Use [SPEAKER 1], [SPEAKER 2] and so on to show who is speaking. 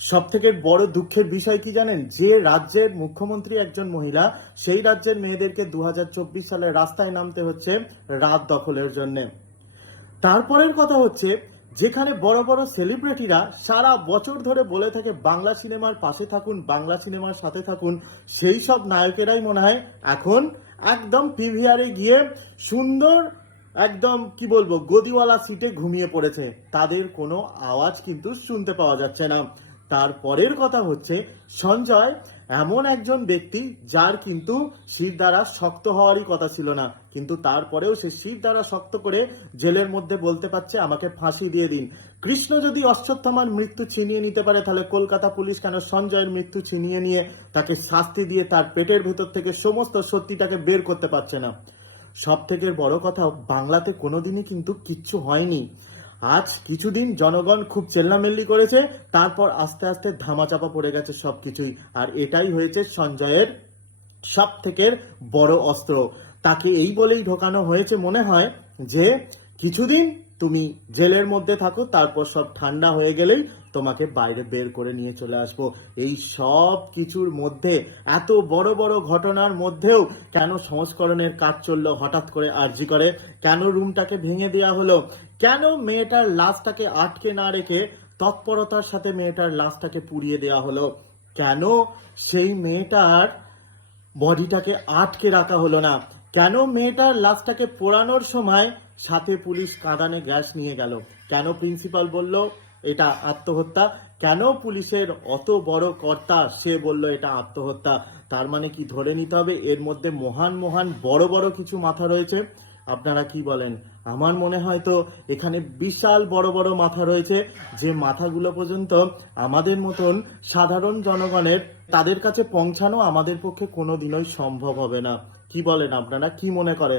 [SPEAKER 1] সব থেকে বড় দুঃখের বিষয় কি জানেন? যে রাজ্যের মুখ্যমন্ত্রী একজন মহিলা, সেই রাজ্যের মেয়েদেরকে দু সালে রাস্তায় নামতে হচ্ছে রাত দখলের জন্য। তারপরের কথা হচ্ছে, যেখানে বড় বড় সেলিব্রিটিরা সারা বছর ধরে বলে থাকে, বাংলা সিনেমার পাশে থাকুন, বাংলা সিনেমার সাথে থাকুন। সেই সব নায়কেরাই মনে হয় এখন একদম পিভিআরে গিয়ে সুন্দর একদম, কি বলব, গদিওয়ালা সিটে ঘুমিয়ে পড়েছে। তাদের কোনো আওয়াজ কিন্তু শুনতে পাওয়া যাচ্ছে না। তারপরের কথা হচ্ছে, সঞ্জয় এমন একজন ব্যক্তি যার কিন্তু শির দ্বারা শক্ত হওয়ারই কথা ছিল না। কিন্তু তারপরেও সে শির দ্বারা শক্ত করে জেলের মধ্যে বলতে পারছে, আমাকে ফাঁসি দিয়ে দিন। কৃষ্ণ যদি অশ্বত্থামার মৃত্যু ছিনিয়ে নিতে পারে, তাহলে কলকাতা পুলিশ কেন সঞ্জয়ের মৃত্যু ছিনিয়ে নিয়ে তাকে শাস্তি দিয়ে তার পেটের ভেতর থেকে সমস্ত সত্যিটাকে বের করতে পারছে না? সব থেকে বড় কথা, বাংলাতে কোনোদিনই কিন্তু কিচ্ছু হয়নি। আজ কিছুদিন জনগণ খুব চেল্লামেল্লি করেছে, তারপর আস্তে আস্তে ধামাচাপা পড়ে গেছে সবকিছুই। আর এটাই হয়েছে সঞ্জয়ের সব থেকে বড় অস্ত্র। তাকে এই বলেই ঢোকানো হয়েছে মনে হয় যে কিছুদিন তুমি জেলের মধ্যে থাকো, তারপর সব ঠান্ডা হয়ে গেলেই তোমাকে বাইরে বের করে নিয়ে চলে আসব। এই সব কিছুর মধ্যে, এত বড় বড় ঘটনার মধ্যেও কেন সংস্করণের কাজ চলল হঠাৎ করে আর্জি করে? কেন রুমটাকে ভেঙে দেওয়া হলো? কেন মেয়েটার লাশটাকে আটকে না রেখে তৎপরতার সাথে মেয়েটার লাশটাকে পুড়িয়ে দেওয়া হলো? কেন সেই মেয়েটার বডিটাকে আটকে রাখা হলো না? কেন মেয়েটার লাশটাকে পোড়ানোর সময় সাথে পুলিশ কাঁদানে গ্যাস নিয়ে গেল। কেন প্রিন্সিপাল বলল, এটা আত্মহত্যা কেন পুলিশের অত বড় কর্তা সে বলল, এটা আত্মহত্যা তার মানে কি ধরে নিতে হবে? এর মধ্যে মহান মহান বড় বড় কিছু মাথা রয়েছে। আপনারা কি বলেন? আমার মনে হয় তো এখানে বিশাল বড় বড় মাথা রয়েছে। যে মাথাগুলো পর্যন্ত আমাদের মতন সাধারণ জনগণের তাদের কাছে পৌঁছানো আমাদের পক্ষে কোনোদিনই সম্ভব হবে না। কি বলেন আপনারা? কি মনে করেন?